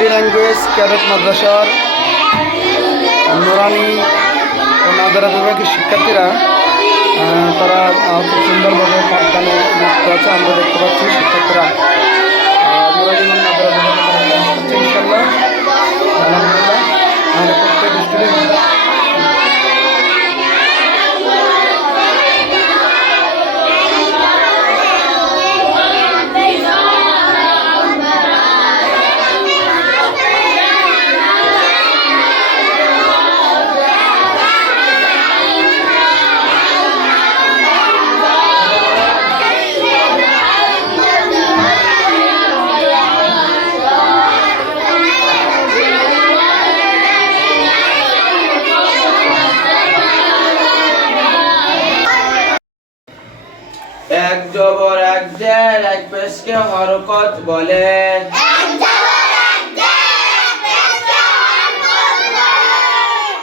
Ajmeri language cadet মাদ্রাসার নুরানি ও নাজারা বিভাগের শিক্ষার্থীরা তারা খুব সুন্দরভাবে পাঠদানে মুক্ত আছে। আমরা দেখতে পাচ্ছি শিক্ষার্থীরা নুরানি এবং নাজারা বিভাগে ইনশাল্লাহ আলহামদুলিল্লাহ। আমাদের প্রত্যেক স্টুডেন্ট এক জবর এক জের এক পেশকে হরকত বলে।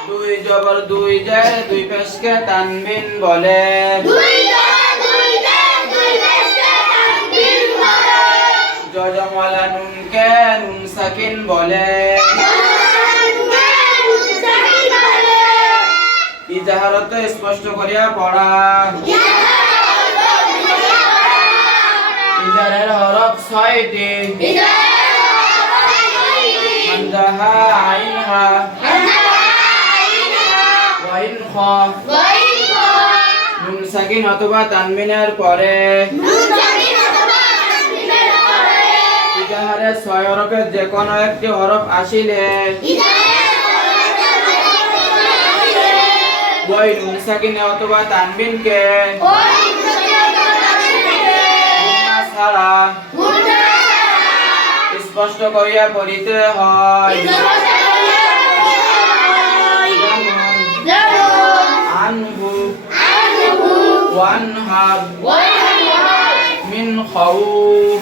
দুই জবর দুই জের দুই পেশকে তানবিন বলে। জজমওয়ালা নুনকে নুন সাকিন বলে। ইজাহারত স্পষ্ট করিয়া পড়া। ইজারের হরফ ছয়টি। হামজাহা আইনহা ওয়াইন খ। নুন সাকিন অথবা তানবিনের পরে। ইজাহারের ছয় হরফের যে কোনো একটি হরফ আসিলে ওই নুন সাকিনে অথবা তানবিনকে ছাড়া স্পষ্ট করিয়া পড়িতে হয়। আনহু ওয়ানহার মিন খাউফ।